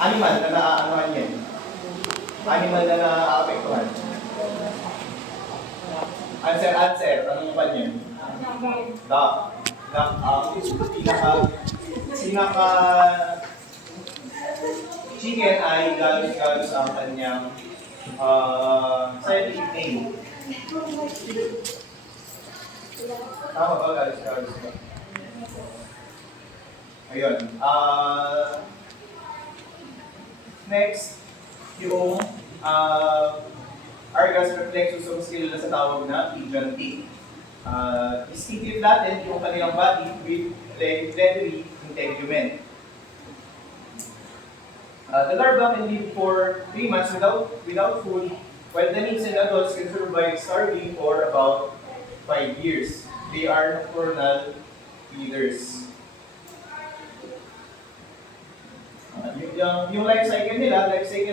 Animal na naaanuhan yan. Animal na naaapektuhan. Answer. Anong pa niyan? Duck. Pinaka chicken ay galos ang kanyang scientific name. Tama ba? Galos ba? Ayun. Next, yung Argus reflexus o mas kilala sa tawag na pigeon teeth. Distinctive natin yung kanilang body with leathery integument. The larva can live for 3 months without food, while the nymphs and adults can survive starving for about 5 years. They are nocturnal feeders. Yung life cycle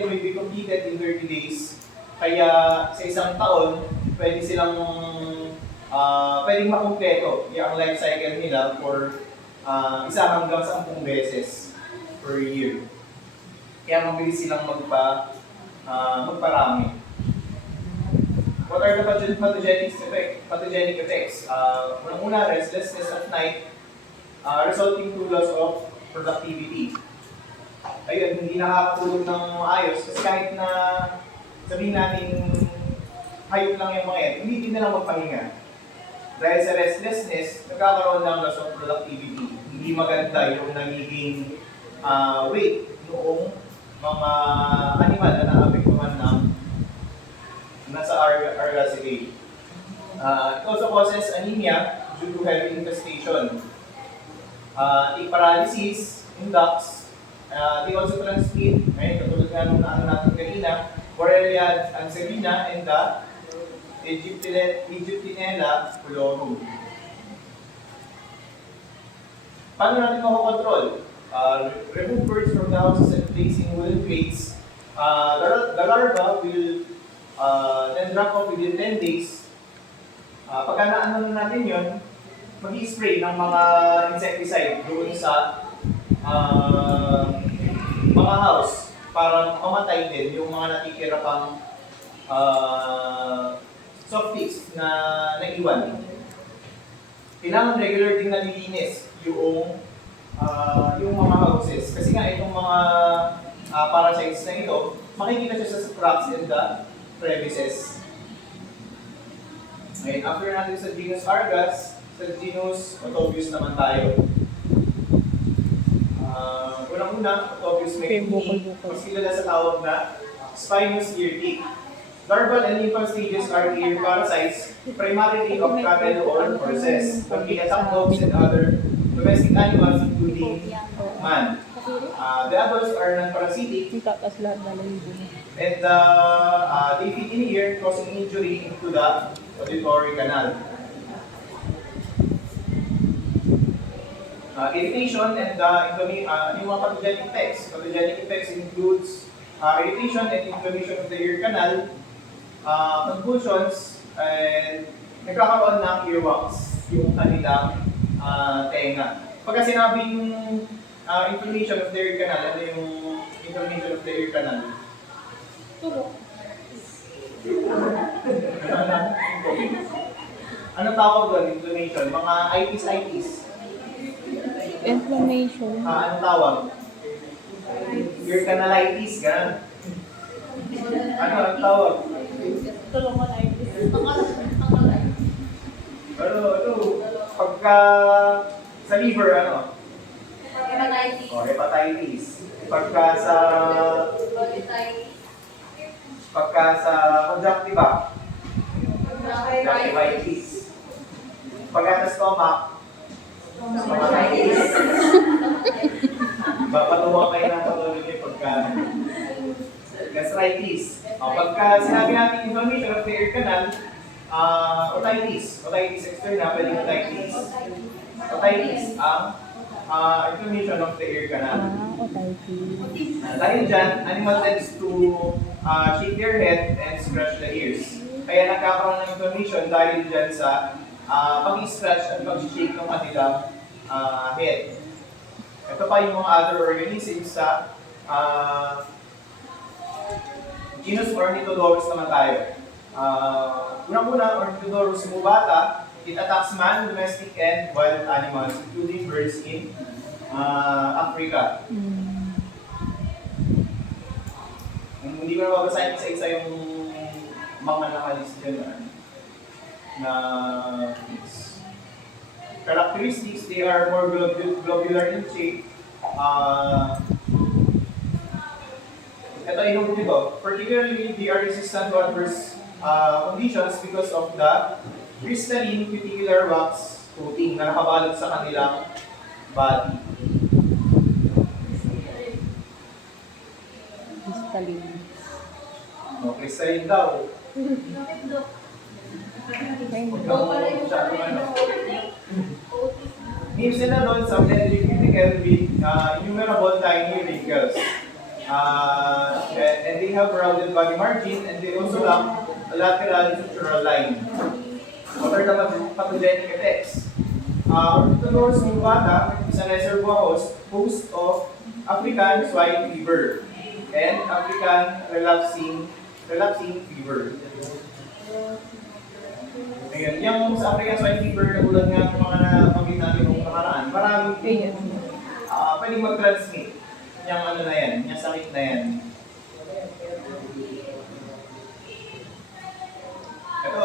will be completed in 30 days. Kaya sa isang taon, pwedeng makumpleto yung life cycle nila for 1 hanggang 10 beses per year. Kaya mabilis silang magparami. What are the pathogenic effects? Unang-una, restlessness at night, resulting to loss of productivity. Ayun, hindi nakakatulog ng ayos kasi kahit na sabihin natin hayop lang yung mga yan, hindi din na lang magpahinga. Dahil sa restlessness, nagkakaroon ng loss of productivity. Hindi maganda yung nagiging weight noong mga animal na naapektuhan ng nasa Argacidea. It also causes anemia due to heavy infestation. Paralysis in ducks. They also transmit, katulad nga nung natin kanina, Borrelia anserina and the Egyptinella colorum. Paano natin makokontrol? Remove birds from the houses and place in wooden crates. The larva will then drop off within 10 days. Pagka naano natin yun, mag-i-spray ng mga insecticide doon sa mga house para mamatay din yung mga natitira pang softies na naiwan. Kailangan regular din nalilinis yung mga houses. Kasi nga itong mga parasites na ito, makikita siya sa cracks and the crevices. Ngayon, after natin sa genus Argus, sa genus Otobius naman tayo. Unang-una, Otobius mckinney, mas kilala sa tawag na spinous ear tick. Larval and nymphal stages are ear parasites, primarily of cattle or horses, but can attack dogs and other domestic animals including man. The adults are non-parasitic and they feed in the ear, causing injury into the auditory canal. Irritation and yung mga pathogenic effects. Pathogenic effects includes irritation and inflammation of the ear canal, convulsions, and nagkakaroon ng earwax yung kanilang tenga. Pagka sinabing inflammation of the ear canal, ano yung inflammation of the ear canal? Anong tawag doon? Inflammation? Mga itis. Inflammation. Anong tawag? Ear canalitis, gano'n. Anong tawag? Pagka sa liver, hepatitis. Pagka sa conjunctiva, conjunctivitis. Pagka sa stomach, stomatitis. Papatuwa kayo ng patuloy niyo pagka gastritis. Pagka sinabi natin inflammation of the ear canal, otitis externa, pwedeng otitis. Otitis ang inflammation of the ear canal. Dahil dyan, animal tends to shake their head and scratch the ears. Kaya nagkakaroon ng inflammation dahil dyan sa pag-scratch at pag-shake ng kanilang head. Ito pa yung mga other organisms sa Genus Ornithodorus naman tayo. Unang-una, Ornithodorus mubata. It attacks man, domestic, and wild animals, including birds in Africa. Hindi ko na babasahin isa-isa yung mga nakalist dyan na characteristics. They are more globular in shape. Ito yung dito. Particularly, they are resistant to adverse conditions because of the crystalline cuticular wax coating na nakabalot sa kanilang body. Crystalline. Crystalline daw. Names nila doon sa cuticle with innumerable tiny wrinkles. And they have rounded body margin, and they also lack a lateral sutural line. What are the pathogenic effects? Ornithodorus mubata is a reservoir host of African swine fever and African relapsing fever. Ngayon, yung sa African swine fever, katulad nga ng mga nabanggit natin nung nakaraan, maraming pwedeng mag-transmit yung ano na yan, yung sakit na yan. Ito,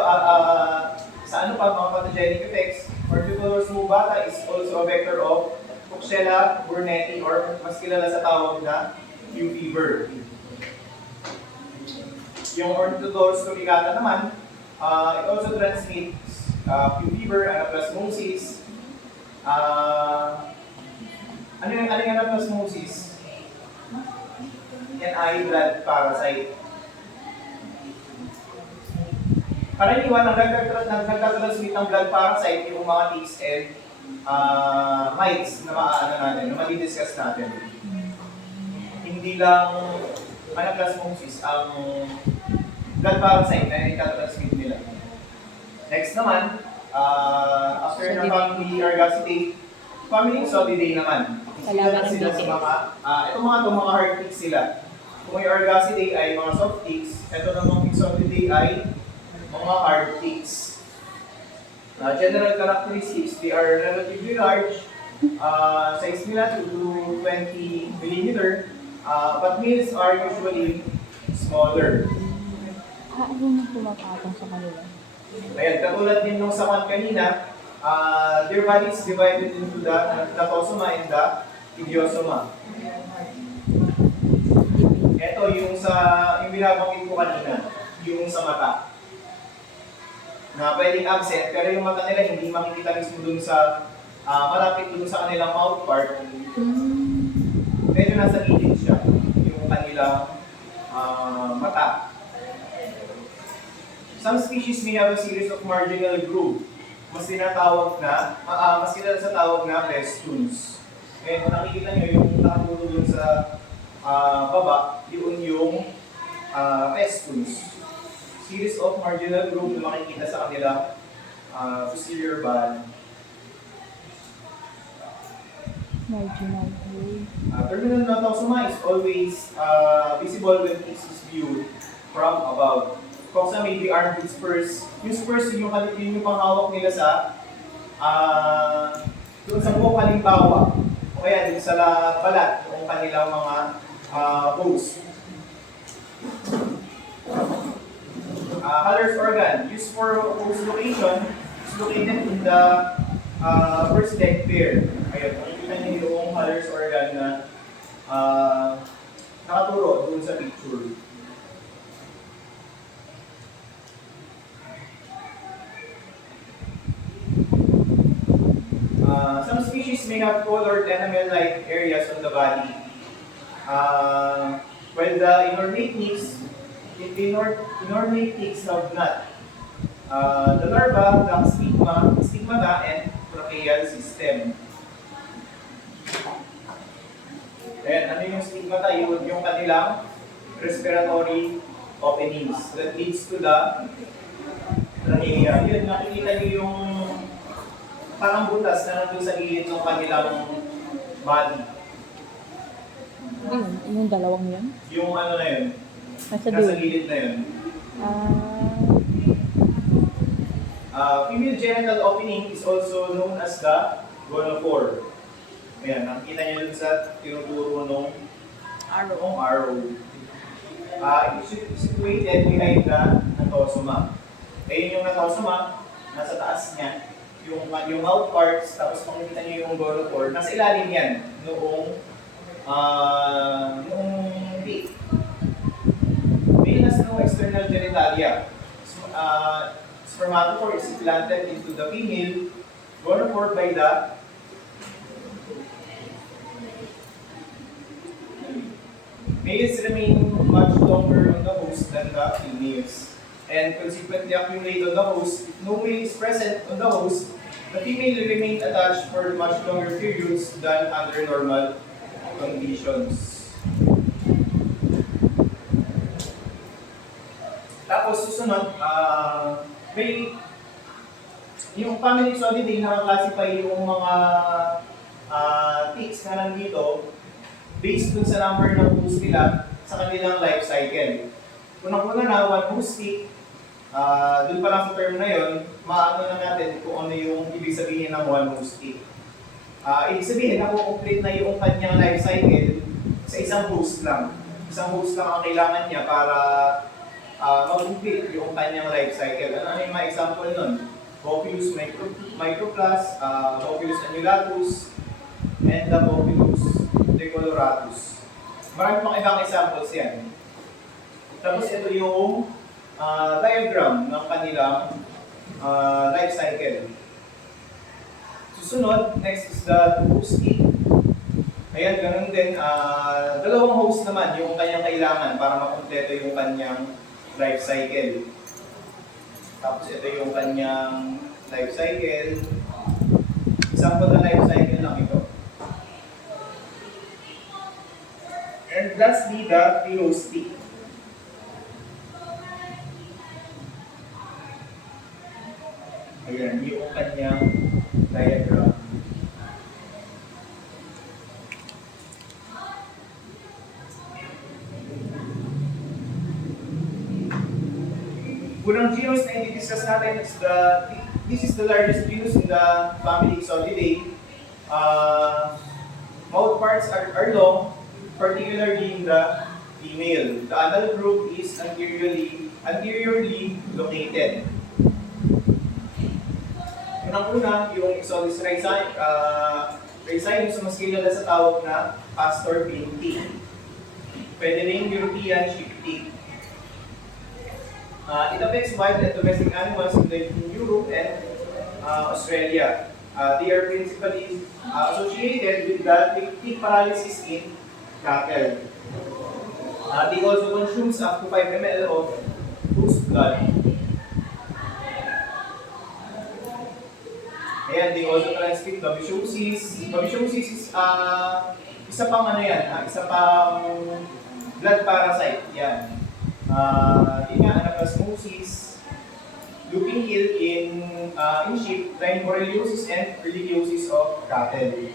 sa ano pa mga pathogenic effects, Ornithodorus mubata is also a vector of Coxiella burnetii, or mas kilala sa tawag na Q fever. Yung Ornithodorus lumicata naman, it also transmits Q fever, anaplasmosis. Ano yung anaplasmosis? NI blood parasite. Karaniwan, ang nagtatransmit ng blood parasite yung mga ticks and mites na maaano natin, na madi-discuss natin. Hindi lang anaplasmosis ang blood parasite na itatransmit nila. Next naman, after na family Argacidae, family Exotidae naman. Sila sa mga, itong mga hard ticks sila. Kung yung Argacidae ay mga soft ticks, ito namang Exotidae ay mga hard ticks. General characteristics, they are relatively large, size nila 2 to 20 millimeter, but males are usually smaller. Ano yung pumapatong sa kanila? Ayan, katulad din nung sa kan kanina, their body is divided into the datosoma and the idiosoma. Ito yung yung binabanggit ko kanina, yung sa mata. Na pwedeng absent, pero yung mata nila hindi makikita mismo dun sa malapit dun sa kanilang mouth part. Medyo nasa gilid siya, yung kanilang mata. Some species may have a series of marginal groove. Mas tinatawag na, mas kilala sa tawag na festoons. Ngayon, kung nakikita nyo yung nakatulog dun sa baba, yun yung festoons. Series of marginal groove na makikita sa kanila posterior band. Marginal groove. Terminal datosoma is always visible when it is viewed from above. Kung sa may be armed with spurs, yung spurs yung panghawak nila sa doon sa buong halimbawa o kaya doon sa balat yung kanilang mga hose. Haller's organ, used for hose location, is located in the first leg pair. Ayun, makikita niyo yung Haller's organ na nakaturo doon sa picture. Some species may have colored enamel-like areas on the body. While the inornate ticks have not. The larva lack stigmata, and tracheal system. Then, ano yung stigmata? Yung kanilang respiratory openings that leads to the trachea. Yun, nakikita niyo yung parang butas na nandun sa gilid ng kanilang body. Ayun, yung dalawang yun. Yung ano na yun, Nasa nasa dulo. gilid na yun. Female genital opening is also known as the gonophore. Ayan, nakikita niyo dun sa tinuturo nung arrow. It is situated behind the natosoma. Ayun yung natosoma, nasa taas niya. Yung mouth parts, tapos makikita niyo yung gonophore, nasa ilalim yan noong peak. Male has no external genitalia. Spermatophore is implanted into the female, gonophore by the males remain much longer on the host than the females, and consequently accumulate on the host. If no male is present on the host, the female will remain attached for much longer periods than under normal conditions. Tapos susunod, may yung family solidity naka-classify yung mga ticks na nandito based dun sa number ng host nila sa kanilang life cycle. Unang-una na, one host tick, dun pa lang sa term na yun, maano na natin kung ano yung ibig sabihin ng one host tick. Ibig sabihin, nakukomplete na yung kanyang life cycle sa isang host lang. Isang host lang ang kailangan niya para mag-complete yung kanyang life cycle. Ano yung mga example nun? Bopulus microplus, Bopulus annulatus, and the Bopulus decoloratus. Marami pang ibang examples yan. Tapos ito yung diagram ng kanilang life cycle. Susunod, next is the host tick. Ayan, ganun din. Dalawang host naman yung kanyang kailangan para makumpleto yung kanyang life cycle. Tapos ito yung kanyang life cycle. Example na life cycle lang ito. And lastly, the pre-host tick. Ayan, yung kanyang diagram. Unang genus na i-discuss natin is this is the largest genus in the family Ixodidae. Mouth parts are long, particularly in the female. The anal group is anteriorly located. Unang-una, yung Ixodis raisinus, mas kilala sa tawag na castor bean tick. Pwede rin European sheep tick. It affects wild and domestic animals in Europe and Australia. They are principally associated with the tick paralysis in cattle. They also consumes up to 5 ml of goose blood. And they also transmit babesiosis. Babesiosis is isa pang ano yan, isa pang blood parasite. Yan. Yun nga, anaplasmosis, looping heel in sheep, line borreliosis and ehrlichiosis of cattle.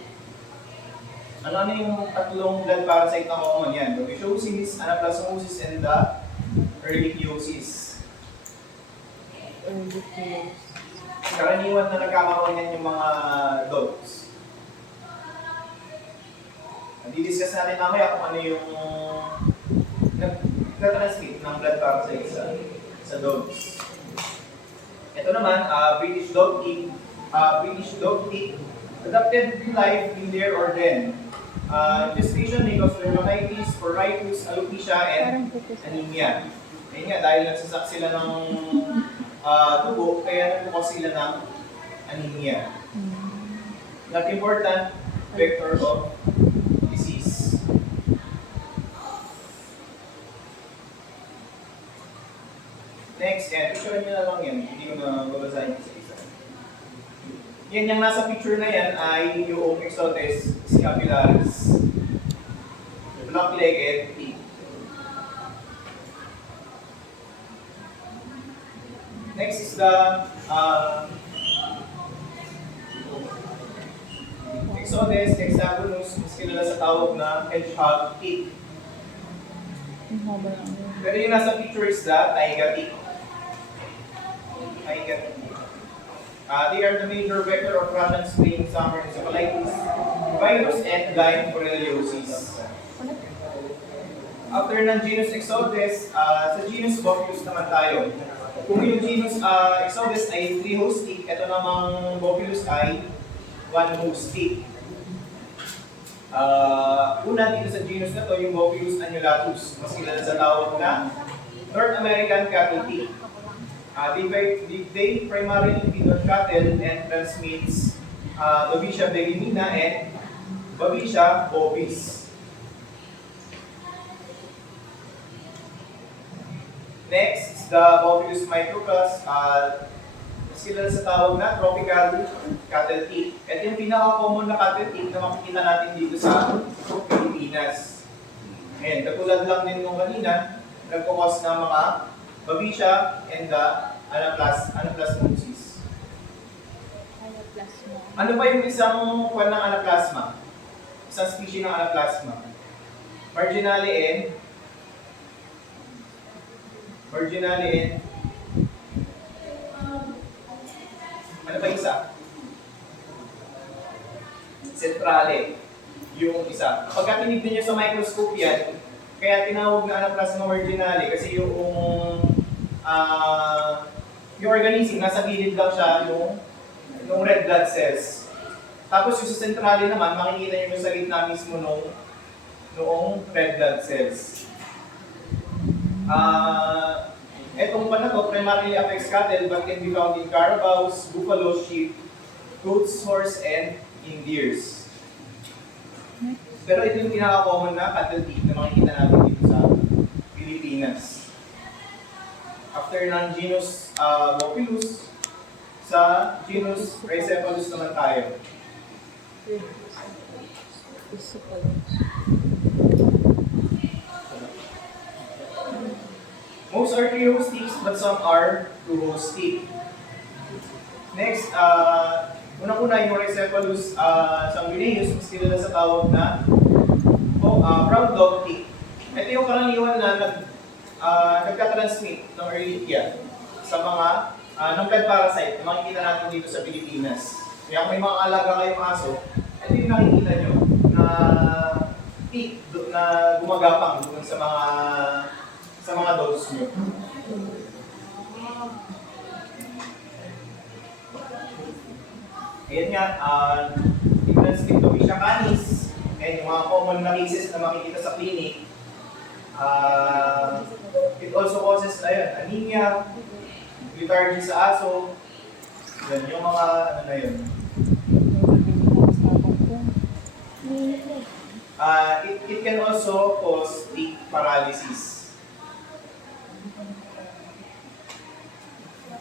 Ano yung tatlong blood parasite na common yan? Babesiosis, anaplasmosis, and the ehrlichiosis. Karaniwan na nagkakaroon yan yung mga dogs. Di-discuss natin mamaya kung ano yung nag-transmit ng blood parasite sa dogs. Ito naman, British dog tick. British dog tick, adapted to life in there or then. Infestation may cause pneumonitis, pruritus, alopecia, and anemia. Ayun nga, dahil nagsasak sila ng tubo, kaya nagkukos sila ng anemia. Not important, vector of disease. Next, picture nyo na lang yan. Hindi ko na babasahin isa-isa. Yan, yung nasa picture na yan ay yung Ixodes scapularis. Black-legged pig. Next is the Exodes, hexagonus, mas kilala sa tawag na hedgehog tick. Ang haba ng ano. Pero yung nasa picture is the taiga tick. Taiga tick. They are the major vector of Russian spring summer encephalitis virus and Lyme borreliosis. After ng genus Exodes, sa genus Bophius naman tayo. Kung yung genus Exodes ay 3 host tick, ito namang Bophius ay 1 host tick. Una dito sa genus na to, yung Bophius annulatus, mas kilala sa tawag na North American cattle tick. They primarily feed on cattle and transmits Babesia begemina and Babesia bovis. Next is the Bophius microcus, mas kilala sa tawag na tropical cattle tick. Ito yung pinaka-common na cattle tick na makikita natin dito sa Pilipinas. Ayan, katulad lang din nung kanina, nagkukos ng mga Babesia and the Anaplasmosis. Anaplasma. Ano pa yung isang kwan ng Anaplasma? Isang species ng Anaplasma? Marginale and ano pa isa? Centrale. Yung isa. Pagka tinignan nyo sa microscope yan, kaya tinawag na Anaplasma marginale kasi yung organism, nasa gilid lang siya yung red blood cells. Tapos yung sa centrale naman, makikita nyo sa gitna mismo noong red blood cells. Etong pa na to, primarily affects cattle but can be found in carabaos, buffalo, sheep, goats, horse, and in deers. Pero ito yung pinaka-common na cattle tick na makikita natin dito sa Pilipinas. After ng genus Bophius, sa genus Rhicephalus naman tayo. Most are 3 host ticks, but some are 2 host tick. Next, unang-una yung Rhicephalus sanguineus, mas kilala sa tawag na brown dog tick. Ito yung karaniwan na nagka-transmit ng Ehrlichia sa mga non-blood parasite na makikita natin dito sa Pilipinas. Kaya kung may mga alaga kayong aso, ito yung nakikita nyo na tick na gumagapang doon sa mga dogs nyo. Ayan nga, i-transmit Babesia canis, and yung mga common na cases na makikita sa clinic. It also causes anemia, lethargy sa aso. Yan, yung mga ano na yun. It can also cause tick paralysis.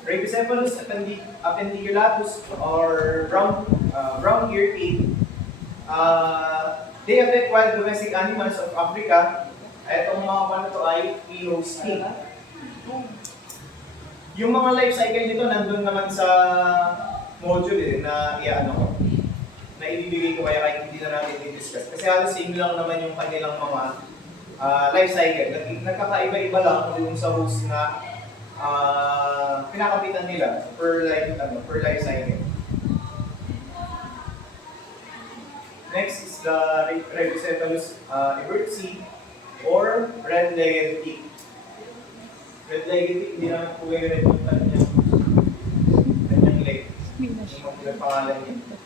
Rhipicephalus appendiculatus or brown ear tick. They affect wild domestic animals of Africa. Itong mga paano to ay e-host tick. Yung mga life cycle nito nandun naman sa module na na ibibigay ko kaya kahit hindi na natin i-discuss. Kasi halos same lang naman yung kanilang mga life cycle. Nagkakaiba-iba lang yung sa host na pinakapitan nila per life cycle. Next is the Rhipicephalus evertsi or red-legged tick. Red-legged tick, hindi naman po kayo rin yung kanyang leg. Yung pangalan niya.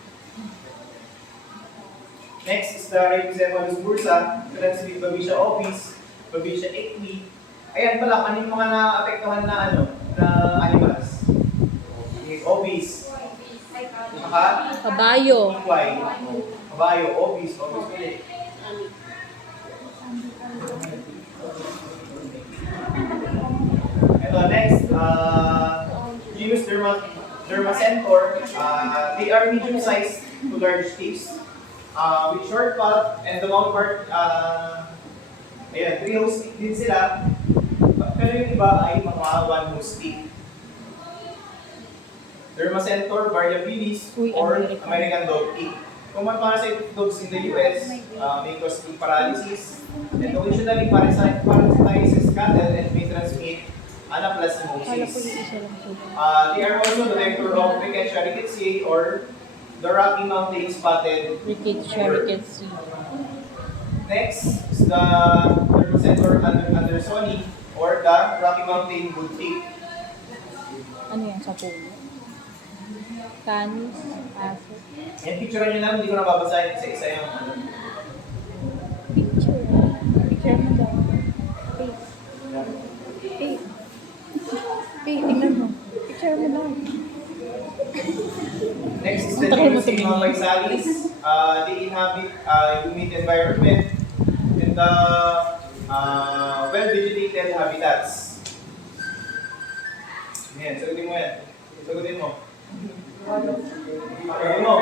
Next is the Rhipicephalus bursa, transmit Babesia ovis, Babesia equi. Ayan pala, ano yung mga naapektuhan na na animals? Yung ovis. Saka? Kabayo. Kabayo, ovis ulit. Ito, next, genus Dermacentor. They are medium-sized to large tips with short pulp and the mouth part, ayan, 3 host tick din sila. Pero yung iba ay mga 1 host tick. Dermacentor variabilis or American dog tick. Common parasite dogs in the US may cause sleep paralysis and occasionally parasitize cattle and may transmit Kala ko anaplasmosis. yung isa lang po. They are also the vector of Rickettsia rickettsiae or the Rocky Mountain spotted Rickettsia, bird. Rickettsiae. Next is the Dermacentor andersoni or the Rocky Mountain wood tick. Ano yan sa puno? Canis, aso. Yan, picture nyo lang, hindi ko na babasahin isa-isa yung ano. Picture. Picture mo daw. Face. Face. Face, tingnan mo. Picture mo daw. Next is the Ang tagal mo genus tumingin. Imapaisalis. They inhabit humid environment in the well-vegetated habitats. Yan, sagutin mo yan. Sagutin mo. Sagutin mo.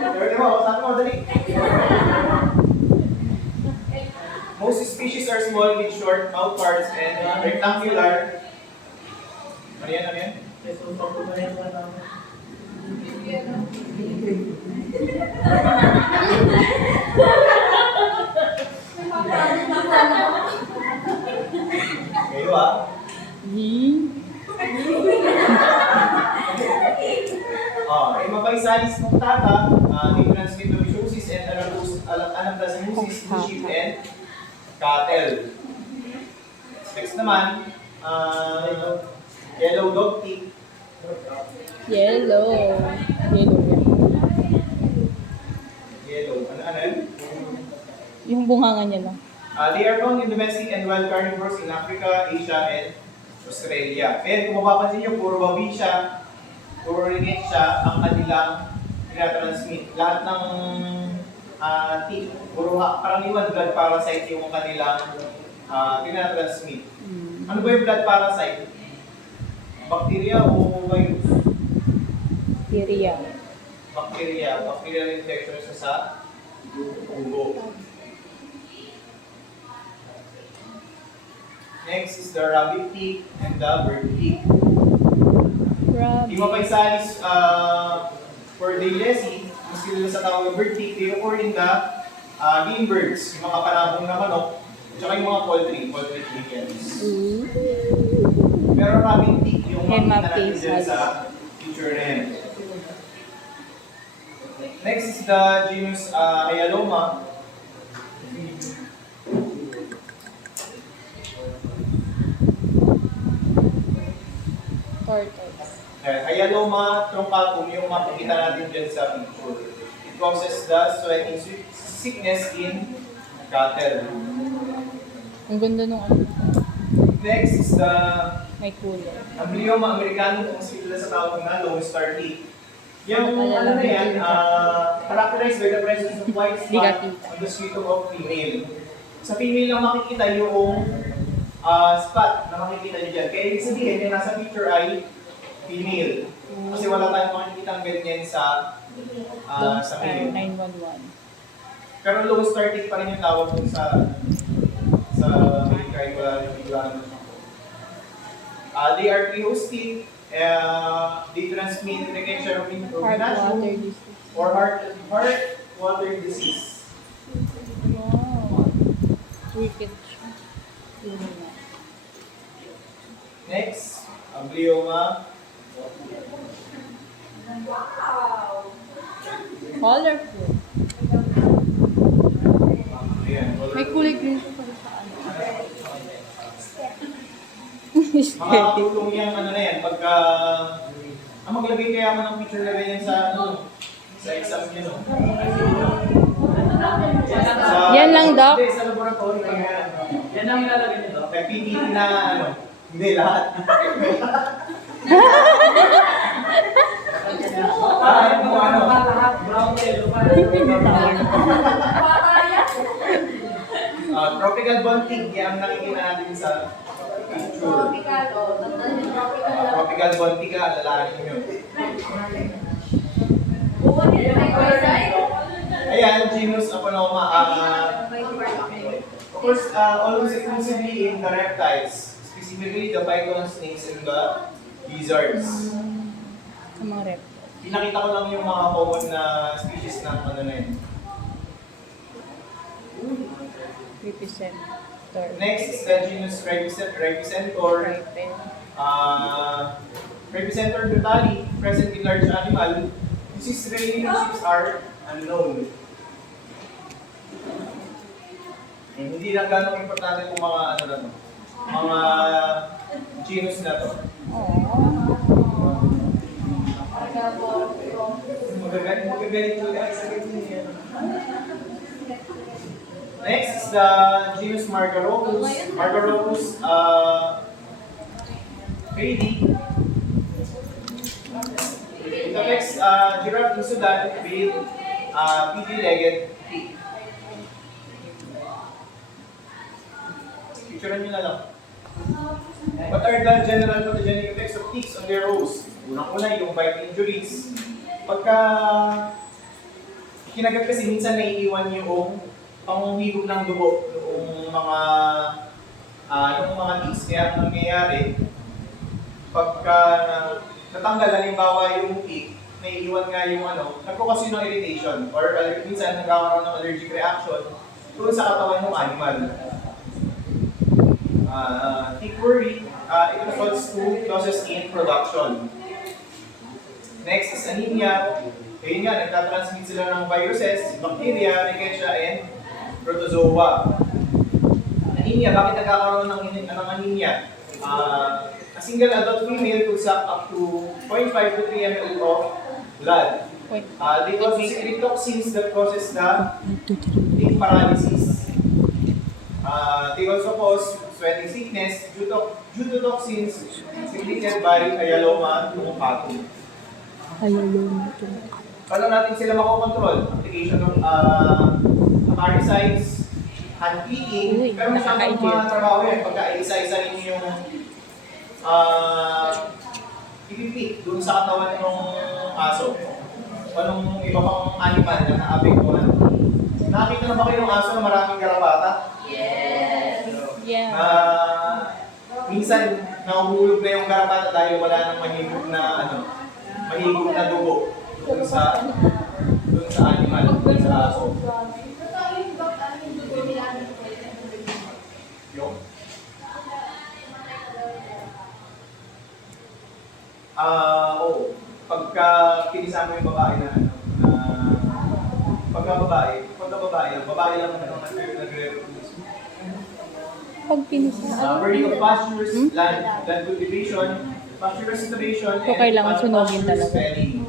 Sagutin mo, sabi mo, dali. Most species are small with short mouth parts and rectangular. Ano yan, ano yan? Kayo ah. Imapaisalis punctata, they transmit babesiosis and anaplasmosis in sheep and cattle. Next naman, yellow dog tick. Yellow. Yellow yan. Yellow, ano yun? Yung bunganga niya lang. They are found in domestic and wild carnivores in Africa, Asia, and Australia. Pero kung mapapansin nyo, puro babesia, puro rickettsia ang kanilang tinatransmit. Lahat ng tick, puro karaniwan blood parasite yung kanilang tinatransmit. Ano ba yung blood parasite? Bacteria o virus? Syria. Bacteria. Bacterial infection siya sa ubo. Next is the rabbit tick and the bird tick. Rabbit. Imapaisalis for Dailesi, mas kilala sa tawag na bird tick, they occur in the game birds, yung mga panabong na manok, at saka yung mga poultry chickens. Pero rabbit tick yung makikita natin dyan sa picture na yan. Next is the genus Hyaloma. Tortoise. Hyaloma truncatum yung makikita natin dyan sa picture. It causes the sweating sickness in cattle. Ang ganda nung ano. Next is the May kulay. Amblyoma americanum kung sila sa tawag na Lone Star tick. Yung ano na yan, characterized by the presence of white spot on the scrotum of female. Sa female lang makikita yung spot na makikita nyo dyan. Kaya ibig sabihin, yung nasa picture ay female. Kasi wala tayong makikita ganyan sa male. 911. Pero Lone Star tick pa rin yung tawag dun sa male kahit wala rin biglaan. They are pre-hosted. They transmit Rickettsia Heart water disease. or heart water disease. Wow. Rickettsia. Yun na. Next, Amblyoma. Colorful. Ayan. May kulay green siya pala sa ano. Makakatulong yung ano na yan, pagka maglagay kaya mo ng picture na ganyan sa exam nyo, no? Yan lang, Doc? Hindi, sa laboratory pag yan ang ilalagay nyo, Doc? May PPT na ano, hindi lahat. Yung mga ano, brown yellow, tropical bunting, yan ang nakikita natin sa picture. Tropical bunting ka, lalaki nyo. Ayan, genus Aponoma. Of course, almost exclusively in the reptiles, specifically the python, snakes, and the lizards. Sa mga reptiles. Pinakita ko lang yung mga common na species ng ano na yun. Representer. Next is the genus Representor. Representer brutali, present in large animal. These relationships are unknown. Hindi lang ganong importante kung mga ano na to, mga genus na to. Magagaling ko guys sa ganyan. Next is the genus Margarocus. Margarocus Baby. Ito next, giraffe in Sudan with PD-legged feet. Picturean nyo na lang. What are the general pathogenic effects of ticks on their rows? Unang-una yung bite injuries. Pagka kinagat kasi minsan naiiwan yung panguhigop ng dugo noong mga ticks. Kaya ang nangyayari, pagka natanggal halimbawa yung tick, naiiwan nga yung nagkukasi ng irritation or minsan nagkakaroon ng allergic reaction doon sa katawan ng animal. Tick worry, it results to losses in production. Next is anemia. Ayun nga, nagtatransmit sila ng viruses, bacteria, rickettsia, and protozoa. Anemia, bakit nagkakaroon ng anemia? A single adult female could suck up to 0.5 to 3 ml of blood. They also secrete toxins that causes the tick paralysis. They also cause sweating sickness due to toxins secreted by Hyaloma tumopatum. Paano natin sila makokontrol? Application ng acaricides, hand picking, pero masyadong mga trabaho yan. Pagka isa-isa rin yung ipipik doon sa katawan ng aso. O anong iba pang animal na naapektuhan. Nakakita na ba kayo ng aso na maraming garapata? Yes! Yeah. Minsan, nahuhulog na yung garapata dahil wala nang mahigop na dugo doon sa animal, doon sa aso. Yung? Oo. Pagka pinisama yung babae pagka babae lang naman nagre-reproduce. Pag pinisa. Burning of pastures, land cultivation, pasture restoration, So, kailangan sunogin talaga. spelling.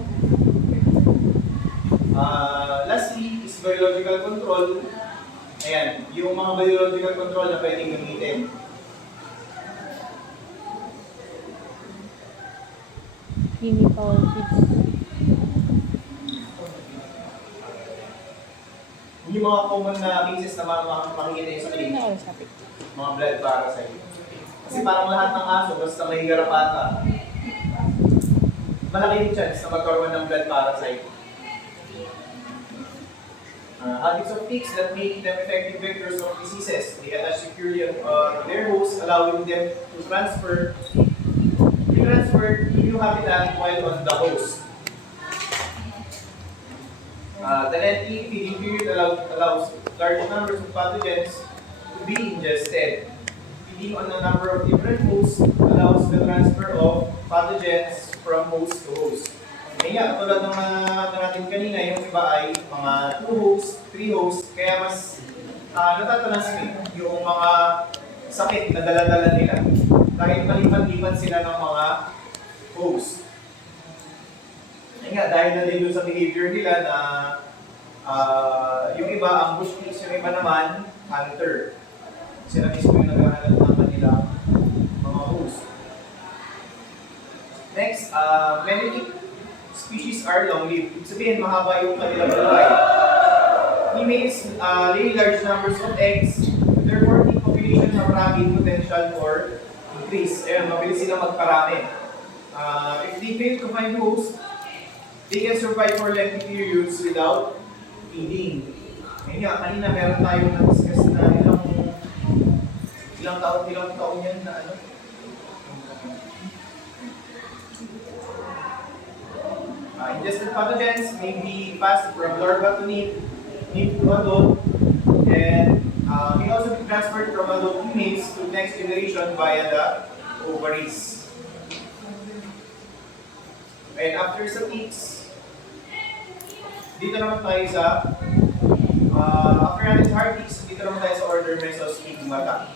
Lastly is biological control. Ayan, yung mga biological control na pwedeng gamitin. Hindi power Yung mga common na cases na makikita yung sa clinic, mga blood parasite. Kasi parang lahat ng aso, basta may garapata, malaki yung chance na magkaroon ng blood parasite. Habits of ticks that make them effective vectors of diseases. They attach securely to their host, allowing them to transfer new habitat while on the host. The lengthy feeding period allows large numbers of pathogens to be ingested. Feeding on a number of different hosts allows the transfer of pathogens from host to host. Kaya tulad ng natin kanina, yung iba ay mga 2 hosts, 3 hosts, kaya mas natatransmit yung mga sakit na dala-dala nila. Dahil palipat-lipat sila ng mga hosts. Nga, dahil na din doon sa behavior nila na yung iba ambush ticks, yung iba naman hunter. Sila mismo yung naghahanap ng kanilang mga host. Next, many tick species are long-lived. Ibig sabihin, mahaba yung kanilang buhay. Females lay large numbers of eggs, therefore tick population have rapid potential for increase. Ayun, mabilis silang magparami. If they fail to find host, they can survive for lengthy periods without feeding. Ngayon nga, kanina meron tayong na-discuss na ilang taon yan na Congested pathogens may be passed from larva to nymph, nymph to adult, and may also be transferred from adult females to next generation via the ovaries. And after sa ticks, dito naman tayo sa after natin sa heart ticks, dito naman tayo sa order Mesostigmata.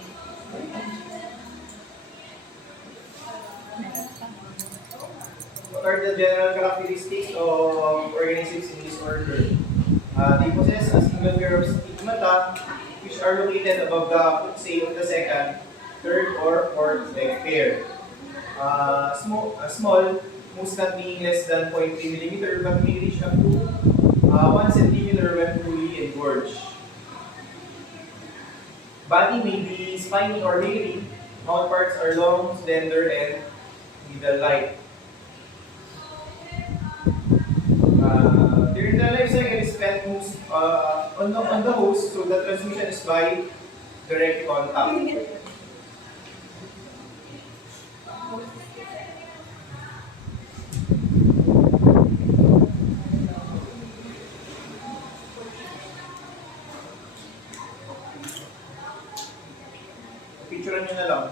What are the general characteristics of organisms in this order? They possess a single pair of stigmata which are located above the say of the second, third, or fourth leg pair. Small, most not being less than 0.3 mm, but may reach up to 1 cm when fully engorged. Body may be spiny or hairy. Mouth parts are long, slender, and needle-like. During the life cycle is spent most on the host, so the transmission is by direct contact. Picturean nyo na lang.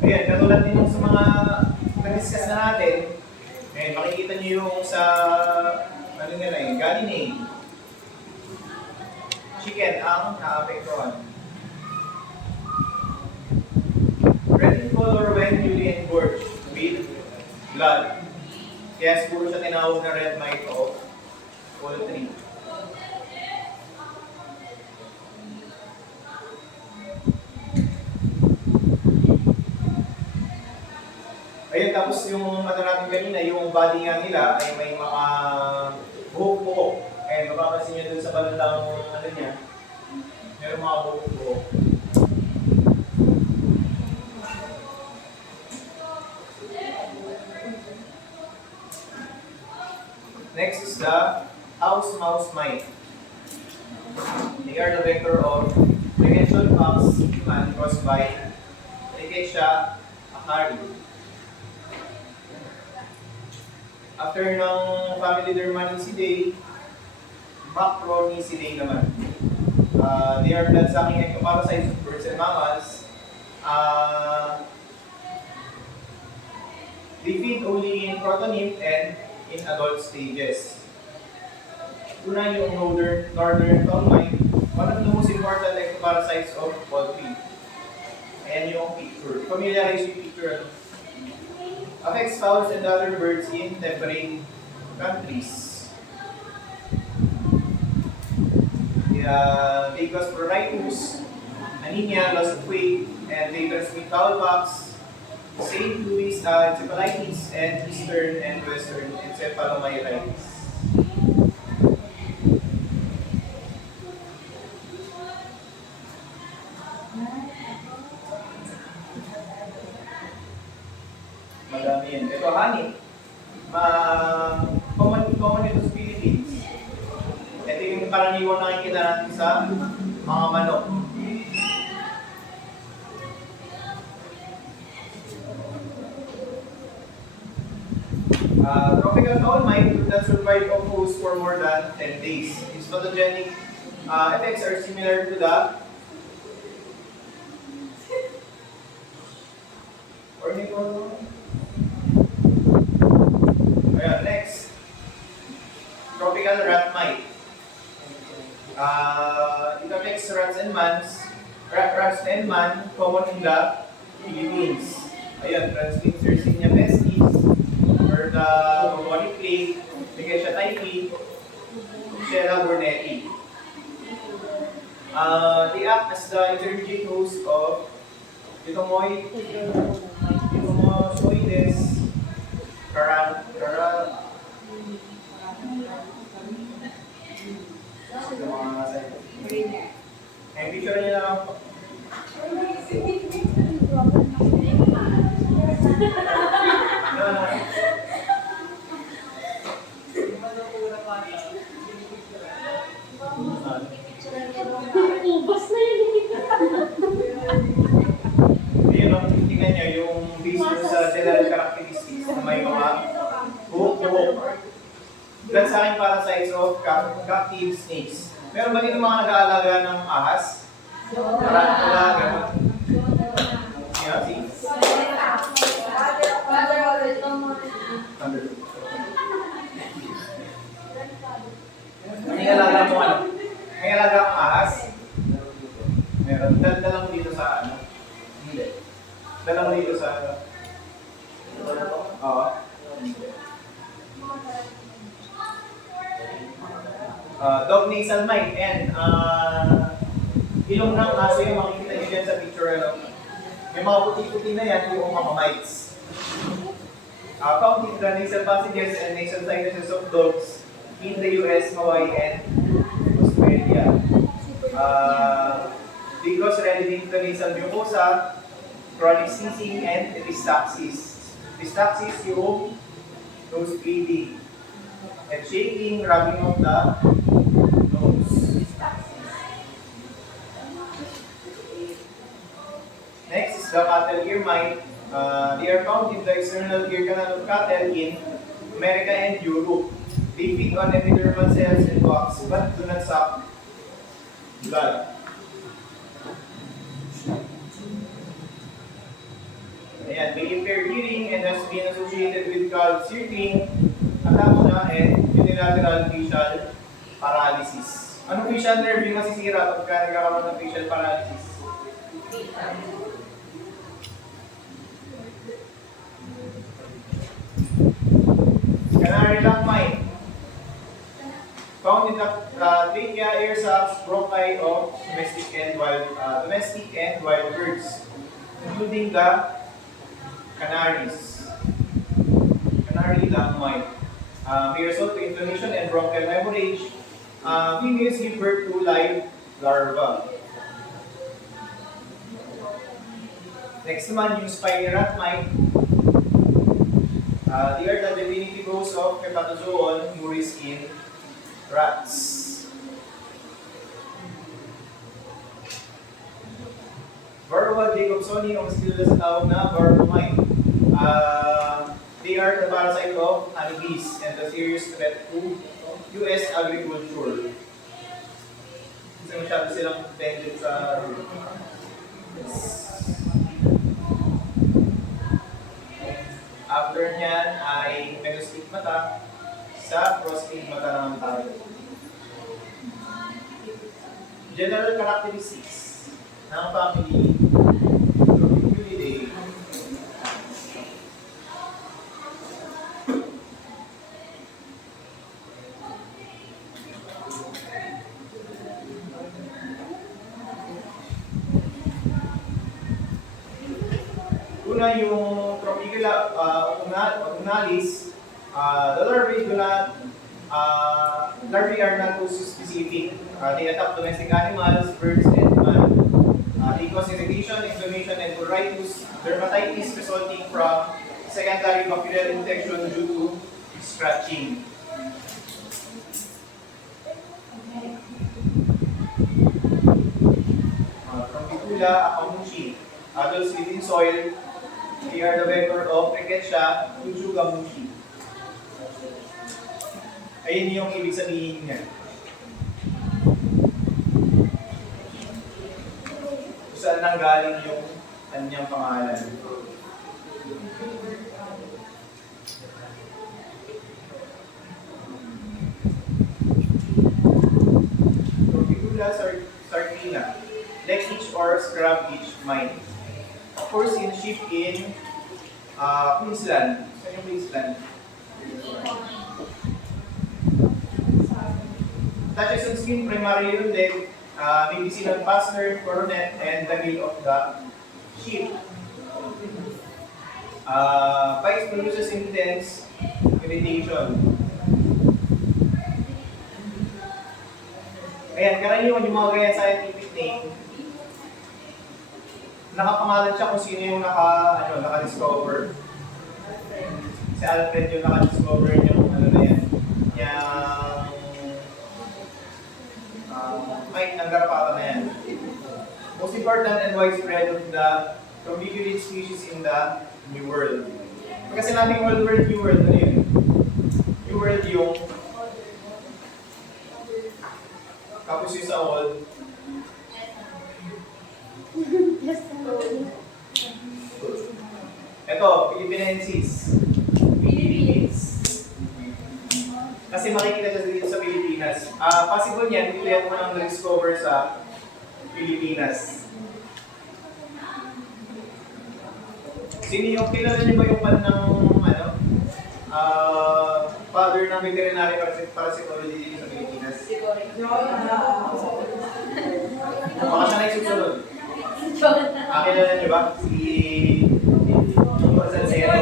Ayan, katulad din yung sa mga na-discuss na natin, ayan, makikita nyo yung sa, ano nga na yun, gallinate. Chicken ang naapektuhan. Red in color when newly engorged with blood. Kaya siguro siya tinawag na red mite of poultry. Ayun, tapos yung ano natin kanina, yung body nga nila ay may mga buhok-buhok. Ayun, mapapansin nyo dun sa bandang ano niya, meron mga buhok-buhok. Next is the house mouse mite. They are the vector of prevention pox human caused by Rickettsia acari. After ng family Dermanicidae, Macronicidae naman. They are blood-sucking ectoparasites of birds and mammals. They feed only in protonymph and in adult stages. Una yung northern tongmite, one of the most important ectoparasites of poultry. Ayan yung picture. Familiarize yung picture. Affects fowls and other birds in temperate countries. They cause pruritus, anemia, loss of weight, and they transmit cowpox, St. Louis encephalitis, and Eastern and Western encephalomyelitis. Madami yan. Ito, honey. Common ito sa Philippines. Ito yung karaniwang nakikita natin sa mga manok. Tropical fowl mite that survive on host for more than 10 days. Its pathogenic effects are similar to the ornitholo. Ayan, next. Tropical rat mite. It affects rats and man, common in the Philippines. Ayan, transmits Yersinia pestis, or the bubonic plague, Rickettsia typhi, Shella burnetii. They act as the intermediate host of Phytomosoides, and picture niya lang. Ubas na yun. Ayun, tingnan niyo yung based dun sa general characteristics ng Meron ba dito mga nag-aalaga ng ahas? Tarantula, gano'n. Yeah, see? May alaga mo ano? May alaga ang ahas? Meron. Dala mo dito sa ano? Hindi. Dala mo dito sa... Oo. Dog nasal mite. Ayan. Ilong ng aso yung makikita nyo dyan sa picture. Ano? May mga puti-puti na yan yung mga mites. Found in the nasal passages and nasal sinuses of dogs in the US, Hawaii, and Australia. They cause reddening to nasal mucosa, chronic sneezing, and epistaxis. Epistaxis yung nose bleeding, and shaking, rubbing of the nose. Next is the cattle ear mite. They are found in the external ear canal of cattle in America and Europe. They feed on epidermal cells and wax, but do not suck blood. Ayan, may impaired hearing and has been associated with cold circling, ataxia, and unilateral facial paralysis. Anong facial nerve yung masisira pagka nagkakaroon ng facial paralysis? Canary lung mite. Found in the trachea, ear sacs, bronchi of domestic and wild birds, including the canaries. Canary lung mite. May result to inflammation and bronchial hemorrhage. Females give birth to live larvae. Next naman yung spiny rat mite. They are the definitive cause of hepatozoon muris in rats. Varroa jacobsoni o mas kilala sa tawag na varroa mite. They are the parasite of honeybees and a serious threat to US agriculture. Kasi masyado silang dependent sa After niyan ay megastigmata sa prostigmata naman tayo. General characteristics ng family Tropiculidae. Una yung Tropiculis, the larvae are not too specific. They attack domestic animals, birds, and man. They cause irritation, inflammation, and pruritus, dermatitis resulting from secondary bacterial infection due to scratching. Tropicula acamushi. Adults live in soil. They are the vector of Rickettsia tsugamushi. Ayun yung ibig sabihin niya. Kung saan nanggaling yung kanyang pangalan. Tropicula sarcina. Leech or scrub each mite. Occurs in sheep in Queensland. Saan yung Queensland? Touches on skin primarily on leg, may be seen on pastern, coronet, and the heel of the sheep. Bites produces intense irritation. Ayan, karaniwan yung mga ganyan scientific name, nakapangalan siya kung sino yung naka-discover. Si Alfred yung naka-discover yung ano na yan. Mite ng garapata na yan. Most important and widespread of the Tropiculid species in the New World. Pagka sinabing New World, ano yun? New World yung Tapos yung sa all, ito, Philippinensis. Philippines. Kasi makikita siya dito sa Pilipinas. Possible yan, dito yan mo nang na-discover sa Pilipinas. Sino yung, kilala niyo ba yung pan ng, ano, father ng veterinary parasitology dito sa Pilipinas? Baka siya na yung susunod. Kilala niyo ba? Si Dr. Salcedo.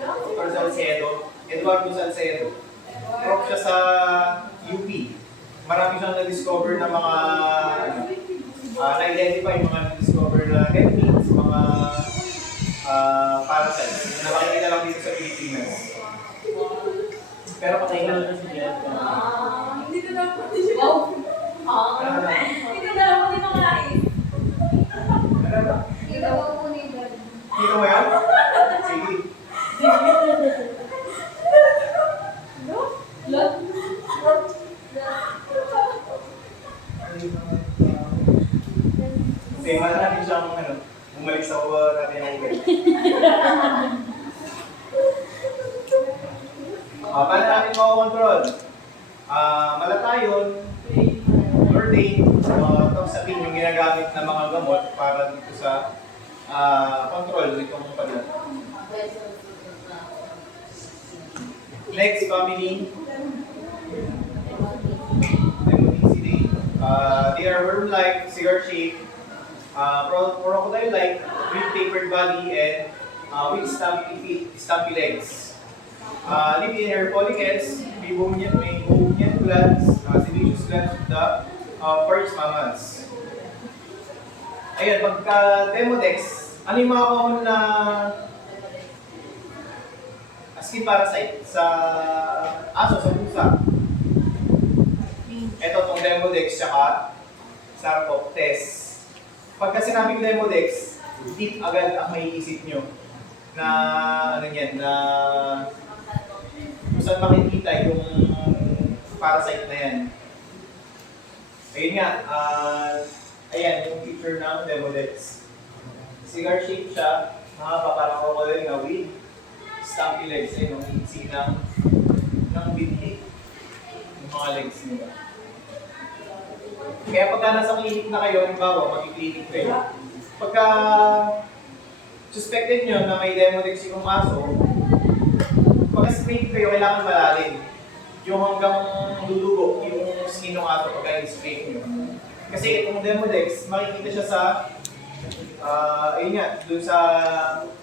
Dr. Salcedo. Eduardo Salcedo. Prof siya sa UP. Marami siyang na-discover na mga na-identify yung mga na-discover na techniques, mga parasites na makikita lang dito sa Pilipinas. Pero patay lang na siya. Hindi ko na po siya. Hindi ko na po dito kalain. Ano ba? Hindi ko po nito. Dito mo yan? Sige. Okay, natin siyang bumalik sa natin ang uwi. Paano natin makakontrol? Malatayon, Lordain, toxapine yung ginagamit na mga gamot para dito sa control nitong paglat. Next, family. Demoticide. They are worm-like, cigar-shaped, crocodile-like, with tapered body, and with stumpy legs. Live in hair follicles, may bunian glands, sebaceous glands with the first mammals. Ayun, pagka Demodex, ano yung mga common na skin parasite sa aso, sa pusa? Ito itong Demodex tsaka Sarcoptes. Pagka sinabing Demodex, deep agad ang maiisip nyo na ano yan, na kung saan makikita yung parasite na yan. Ayun nga, ayan yung picture ng Demodex. Cigar shape siya, mahaba parang crocodile na with stumpy legs, ayun, yung iksi ng binhi. Yung mga legs nila. Kaya pagka nasa klinik na kayo, halimbawa, mag-clinic kayo, pagka suspected nyo na may Demodex yung aso, pagka-spray kayo, kailangan malalim. Yung hanggang dudugo, yung skin ng aso pagka i-spray nyo. Kasi itong Demodex, makikita siya sa, ayun nga, dun sa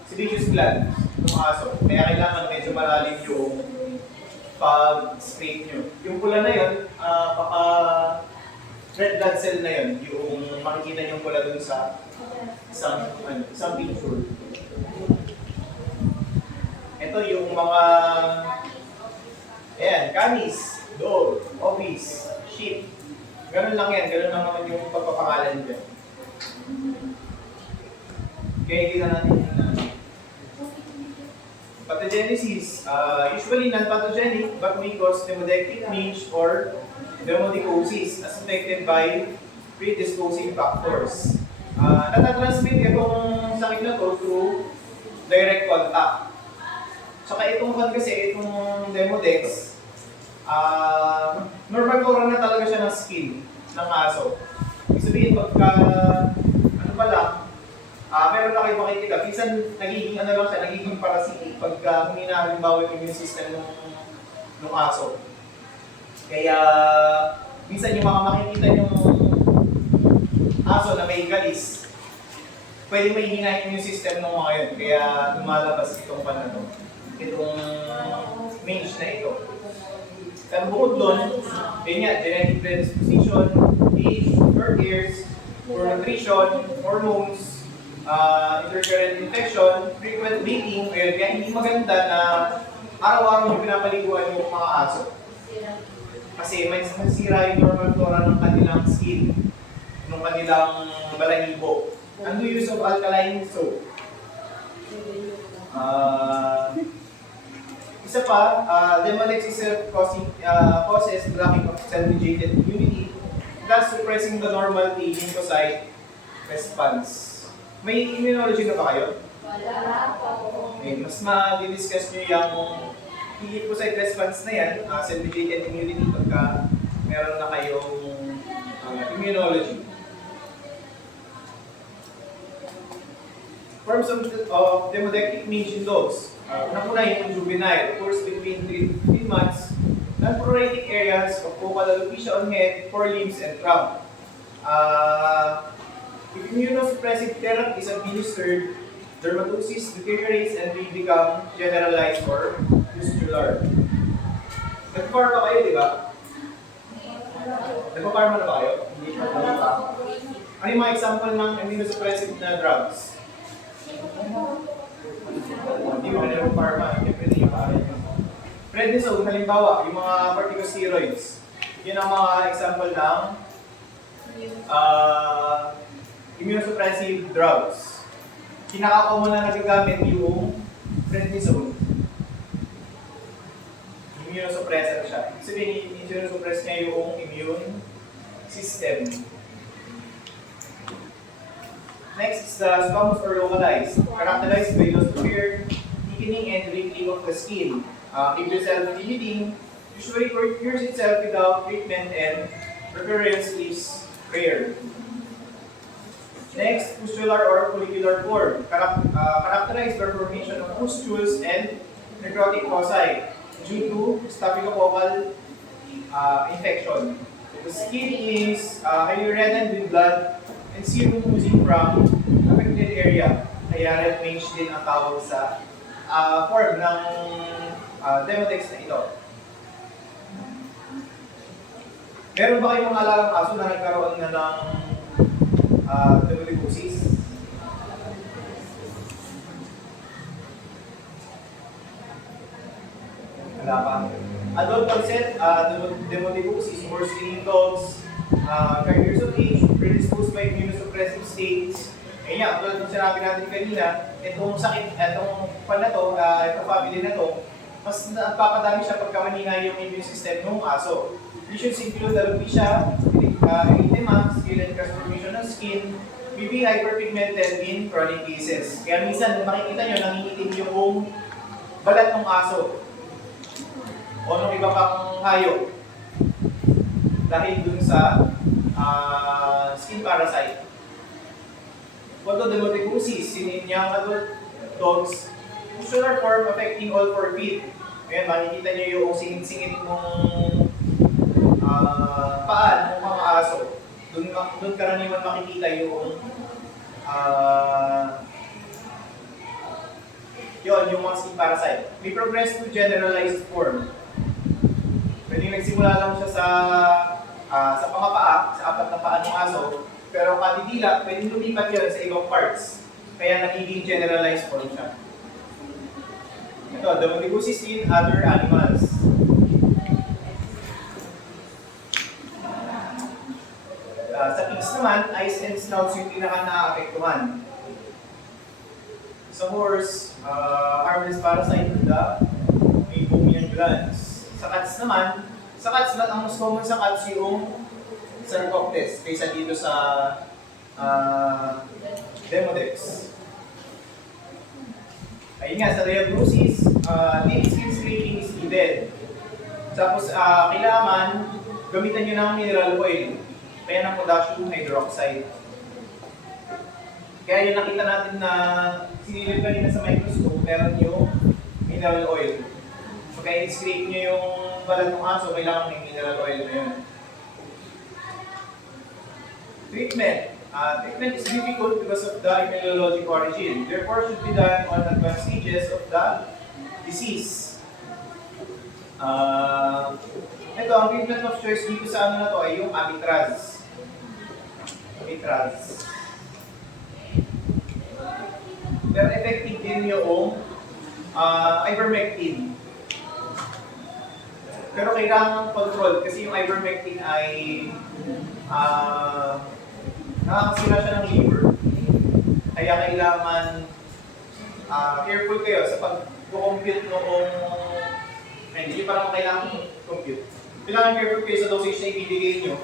sebaceous gland ng aso. Kaya kailangan medyo malalim yung pag-spray nyo. Yung pula na yun, red blood cell na yun, yung makikita nyo pula dun sa isang picture. Ito yung mga, ayan, canis, dog, obis, sheep. Ganun lang yan, ganun lang naman yung pagpapangalan dyan. Kaya kita natin yung pathogenesis. Usually non-pathogenic but may cause pneumodectic mange or pneumodicosis as affected by predisposing factors. Natatransmit itong sakit na to through direct contact. Saka itong kasi, itong Demodex, normal flora na talaga siya ng skin ng aso. Ibig sabihin, pagka, ano pa lang, meron na kayo makikita, minsan nagiging ano lang siya, nagiging parasitic pagka humina halimbawa yung immune system ng aso. Kaya, minsan yung mga makikita yung aso na may galis, pwede may hina yung immune system ng mga yun. Kaya lumalabas itong panano, itong mange na ito. Pero bukod doon, yun nga, genetic predisposition, age, birth years, poor nutrition, hormones, intercurrent infection, frequent bleeding, kaya hindi maganda na araw-araw yung pinapaliguan yung mga aso. Kasi may masira yung normal flora ng kanilang skin, ng kanilang balahibo. And the use of alkaline soap. Isa pa, Demodex is causes blocking of cell-mediated immunity, thus suppressing the normal T lymphocyte response. May immunology na ba kayo? Wala po. Okay, mas ma-discuss nyo yung T lymphocyte response na yan, cell-mediated immunity, pagka meron na kayong immunology. Forms of demodectic mange in dogs. Unang-una yung juvenile, occurs between 3 to 15 months, non-pruritic areas of focal alopecia on head, forelimbs, and trunk. If immunosuppressive therapy is administered, dermatosis deteriorates and will become generalized or pustular. Nagpa-pharma kayo, di ba? Nagpa-pharma na ba kayo? Hindi pa. Ano yung mga example ng immunosuppressive na drugs? Hindi mo na nagpa-pharma, siyempre hindi yung paaral nyo. Prednisone, halimbawa, yung mga corticosteroids. Yun ang mga example ng immunosuppressive drugs. Kinaka-common na nagagamit yung prednisone. Immunosuppressor siya. Ibig sabihin, immunosuppress niya yung immune system. Next is the squamous or localized, characterized by loss of hair, thickening and wrinkling of the skin. If self-limiting, usually cures itself without treatment and recurrence is rare. Next, pustular or follicular form, characterized by formation of pustules and necrotic foci due to staphylococcal infection. The skin is highly reddened with blood and serum oozing from affected area. Kaya red mange din ang tawag sa form ng Demodex na ito. Meron ba kayong mga alagang aso na nagkaroon na ng demodicosis? Wala pa. Adult onset demodicosis or skinning dogs, 5 years of age, predisposed by immunosuppressive states. Kaya nga, tulad ng sinabi natin kanina, itong sakit, itong itong family na to, mas nagpapadami siya pagka manina yung immune system ng aso. Lesions include alopecia, erythema, skin and transformation ng skin, may be hyperpigmented in chronic cases. Kaya minsan, kung makikita nyo, nangingitim yung balat ng aso o ng iba pang hayop dahil dun sa skin parasite. Although demodicosis in young adult dogs, pustular form affecting all 4 feet. Ngayon, makikita nyo yung singit-singit ng paan ng mga aso. Doon karaniwan makikita yung yung mga skin parasite. May progress to generalized form. Pwede nagsimula lang siya sa pangapaa, sa apat na paa ng aso, pero katidila, pwede lumipat yun sa ibang parts. Kaya nagiging generalized form siya. Ito, demodicosis in other animals. Sa pigs naman, eyes and snouts yung pinaka-naapektuhan. Sa horse, harmless parasite in the meibomian glands. Sa cats naman, ang mas common sa cats yung Sarcoptes kaysa dito sa Demodex. Ayun nga, sa diagnosis, deep skin scraping is needed. Tapos, kailangan gamitan nyo ng mineral oil. Kaya ng potassium hydroxide. Kaya yung nakita natin na sinilip kanina sa microscope, meron yung mineral oil. So kaya i-scrape nyo yung balat ng aso, kailangan may mineral oil na yun. Treatment. Treatment is difficult because of the immunologic origin. Therefore, should be done on advanced stages of the disease. Ito, ang treatment of choice dito sa ano na to ay yung Amitraz. Pero effective din yung ivermectin. Pero kailangan control kasi yung ivermectin ay nakakasira siya ng liver. Kaya kailangan careful kayo sa pag-compute noong Hindi nyo parang kailangan compute. Kailangan careful kayo sa dosage na ibibigay nyo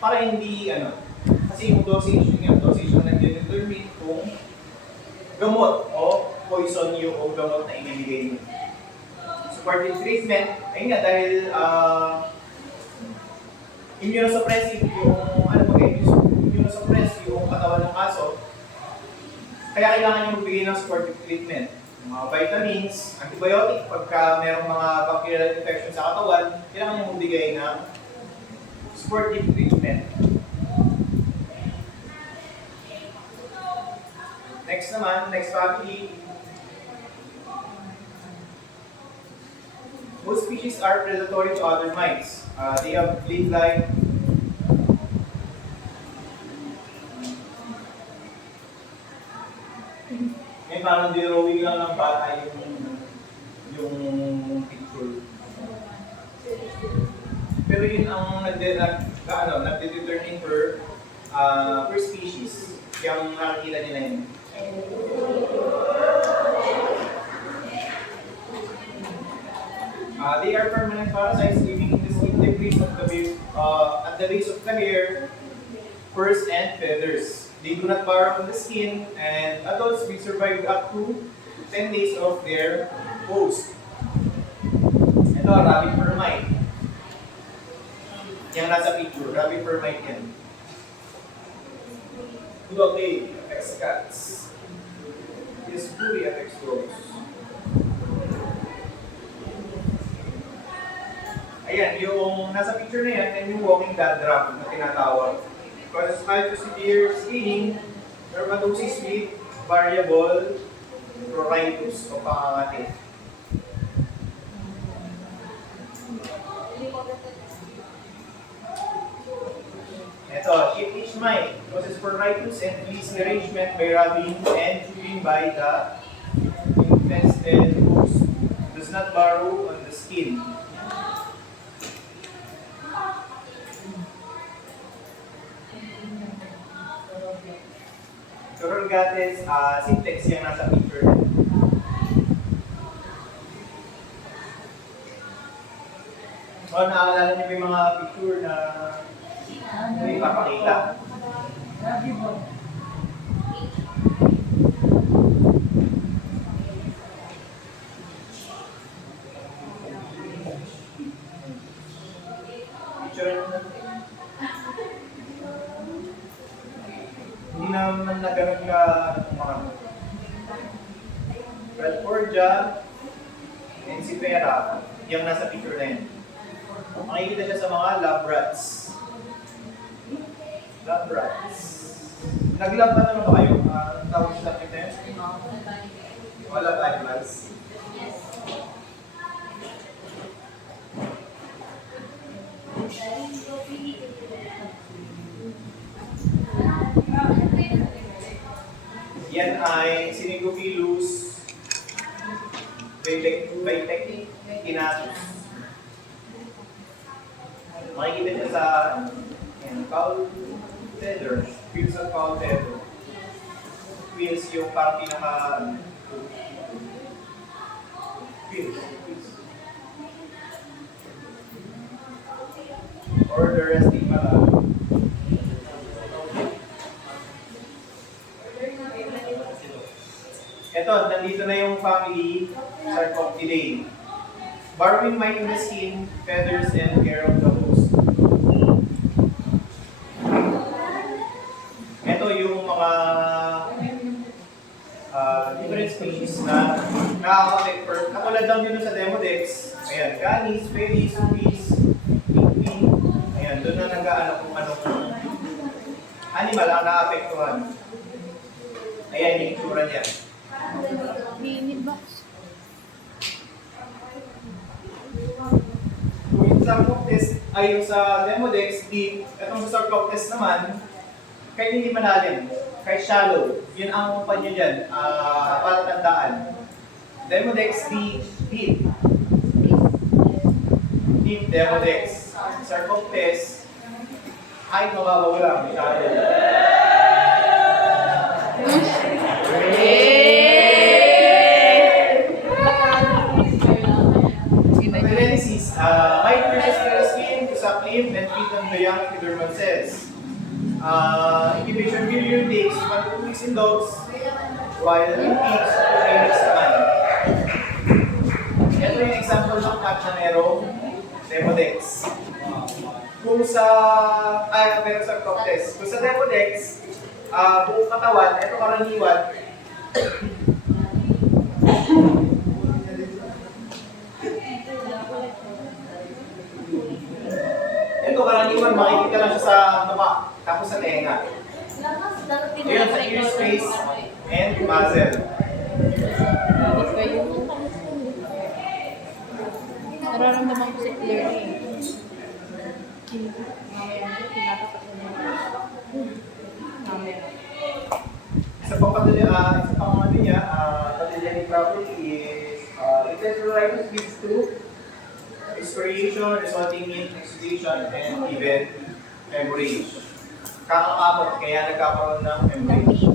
para hindi, kasi yung dosage ang nag-determine kung gamot o poison yung gamot na ibibigay nyo. Supportive treatment, ayun nga, dahil immunosuppressive immunosuppress yung katawan ng aso, kaya kailangan nyo magbigay ng supportive treatment. Mga vitamins, antibiotic, pagka merong mga bacterial infection sa katawan, kailangan nyo magbigay ng supportive treatment. Next naman, next family. Most species are predatory to other mites. They have blade-like may parang drawing lang ng bata yung picture. Pero yun ang nagde-determine per species. Yung nakikita nila yun. They are permanent parasites living in the skin debris at the base of the hair, furs, and feathers. They do not burrow on the skin, and adults will survive up to 10 days of their post. Ito, rabbit fur mite. Yung nasa picture, rabbit fur mite yan. Bully affects cats. This bully affects dogs. Ayan, yung nasa picture na yan, and yung walking dandruff na tinatawag. Causes mild to severe scaling, dermatosis with variable pruritus o pangangati. Ito, sheep-itch mite causes pruritus and fleas derangement by rubbing and chewing by the infested host. Does not burrow on the skin. Chorolgates, simplex yung nasa picture. Naaalala niyo ba yung mga picture na may papakita? Picture na. Hindi naman na ganun ka mga Bradfordia, Encifera, yung nasa picture na yun. Makikita siya sa mga lab rats. Lab rats. Nag-lab na naman ba kayo? Anong tawag sa subject na yun? Mga lab animals. Yan ay Syringobylus Vitekinatus. Makikita niya sa foul feather, quills of foul feather. Quills yung parang pinaka quills. Or the resting pala. Ito, nandito na yung family Sarcoptidae. Burrowing mite in the skin, feathers, and hair of the host. Ito yung mga different species na nakaka-affect per. Katulad lang dito sa Demodex. Ayan, canis, felis, supis, pigmy. Ayan, doon na nag-aano kung anong animal ang na-apektuhan. Ayan yung itsura niya. Mini box. Kung yung Sarcoptes ay yung sa Demodex deep, itong sa Sarcoptes naman, kahit hindi malalim, kahit shallow, yun ang panyo dyan, para tandaan. Demodex deep. Deep Demodex. Sarcoptes, kahit mababaw lang, shallow. Mite versus clear skin, to suck lymph and feed on the young epidermal cells. Incubation period takes 1 to 2 weeks in dogs, while in pigs, 2 to 3 weeks naman. Ito yung example ng cat na merong Demodex. Kung sa, meron sa crop test. Kung sa Demodex, buong katawan, ito karaniwan, ito karaniwan makikita lang siya sa mukha, tapos sa tenga. Yun, sa ear space and muzzle. Bakit ba yun? Nararamdaman ko si Claire eh. Isa pang ano niya, pathogenic property is enterocolitis leads to excoriation resulting in exudation and even hemorrhage. Kakakapot, kaya nagkakaroon ng hemorrhage.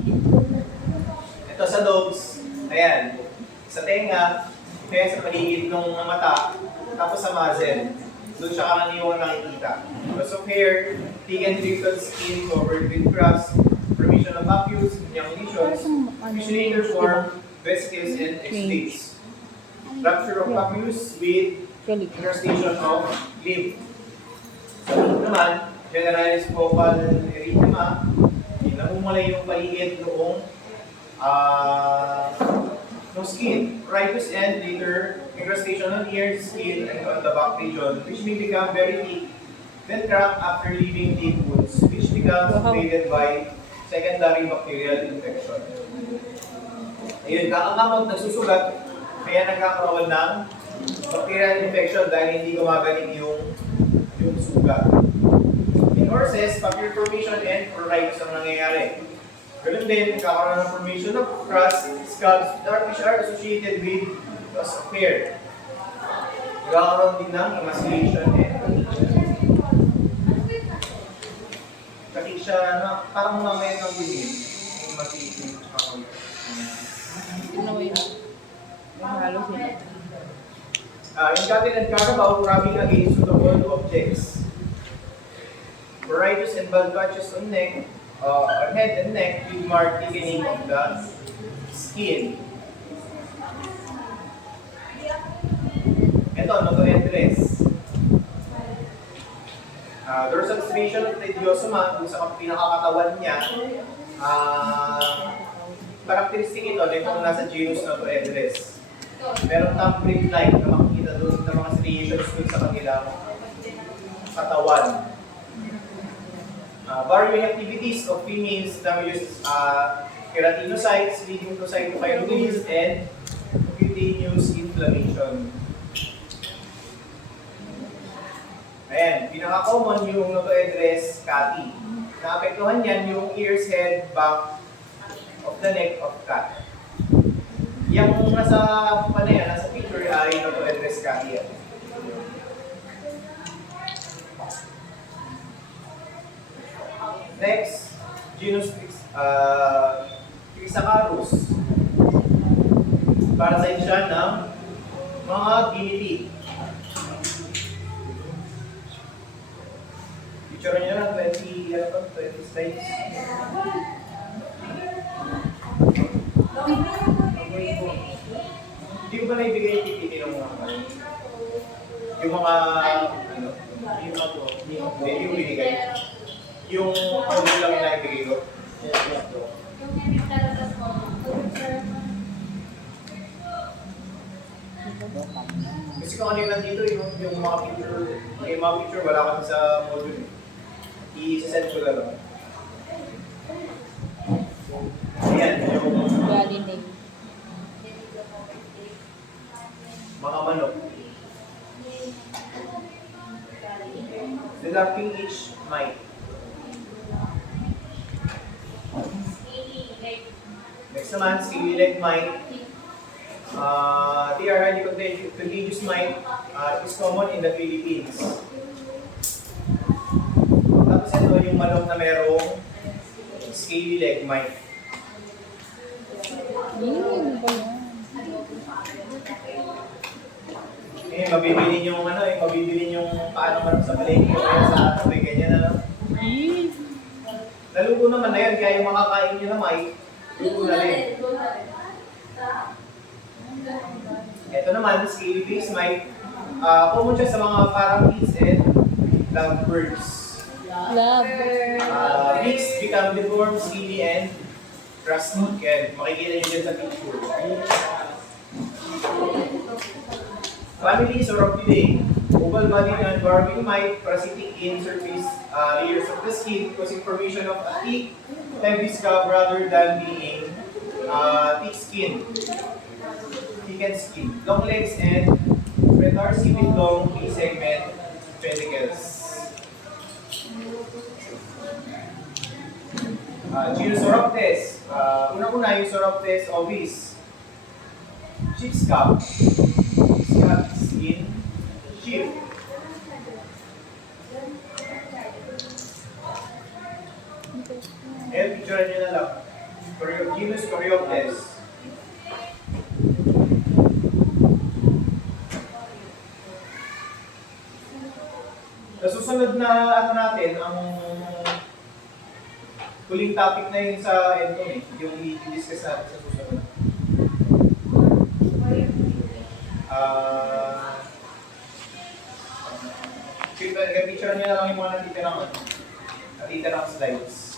Ito sa dogs, ayan, sa tenga, kaya sa paligid ng mata, tapos sa muzzle, doon siya karaniwang nakikita. Loss of hair, thick and wrinkled skin covered with crust, formation of papules, young lesions, usually form vesicles and exudates. Rupture of papules with incrustation of lymph. Sa ulo naman, generalized focal erythema, namumulay yung paligid noong no skin, pruritus and later incrustation on ears, skin, and on the back region, which may become very thick, then crack after leaving deep wounds, which becomes invaded by secondary bacterial infection. Ayun, kakakapot nagsusugat, kaya nagkakaroon ng bacterial infection dahil hindi gumagaling yung sugat. In horses, papular formation and pruritus ang nangyayari. Ganun din, nagkakaroon ng formation of crust, scabs, which are associated with loss of hair. Nagkakaroon din ng emasculation and katik siya na parang mamaya ng bibig. Yung matitin. Ano yun? Mahalo sila. In cattle and carabao, rubbing against suitable objects. Pruritus and bald patches on neck, on head and neck with marked thickening of the skin. Ito, notoenteres. Dorsal striation of tediosoma, kung sa pinakakatawan niya, karakteristik ito, itong nasa genus notoenteres. Meron thumbprint-like na makikita doon ng mga striations doon sa kanilang katawan. Varying activities of females damages keratinocytes leading to cytokines and cutaneous inflammation. Ayan, pinaka-common yung notoenteres catty. Naapektuhan yan yung ears, head, back of the neck of cat. Yung nasa yan, nasa picture ay notoenteres catty yan. Next, genus Trisacarus. Parasite siya ng mga guinea pig. Picture niya lang, 20 slides. Hindi ko ba naibigay yung PPT ng mga yung mga hindi yung binigay. Yung audio lang yung naibigay ko. Kasi kung ano yung nandito, yung mga picture, wala kami sa module. I-send ko lang. Ayan, yung Galing. mga manok. Developing each mite. Next naman, scaly leg mite. They are highly contagious mite. It's common in the Philippines. Tapos ito yung manok na merong scaly leg mite. Yun ba yan? Eh, mabibili yung ano, mabibili yung paano man sa palengke o kaya sa ano, may ganyan ano. Naluto naman na yan, kaya yung makakain nyo na may, luto na rin. Ito naman, scaly face mite. Common siya sa mga parang kids and lovebirds. Love. Beaks become deformed, skinny, and crusty. Kaya makikita nyo dyan sa picture. Family Sauroptidae. Oval bodied and barbing mite, parasitic in surface layers of the skin, causing formation of a thick, heavy scalp rather than being thick skin. Thickened skin. Long legs and pretarsi with long segment pedicles. Genus Sauroptes. Unang-una yung Sauroptes ovis. Sheep's scalp. Scalp skin. Sheep. Ayan, picture nyo na lang. Genus Coreoptes. Sa susunod na ano natin, ang huling topic na yun sa Endon yung i-discuss natin sa susunod. Picture nyo na lang yung mga natitirang slides.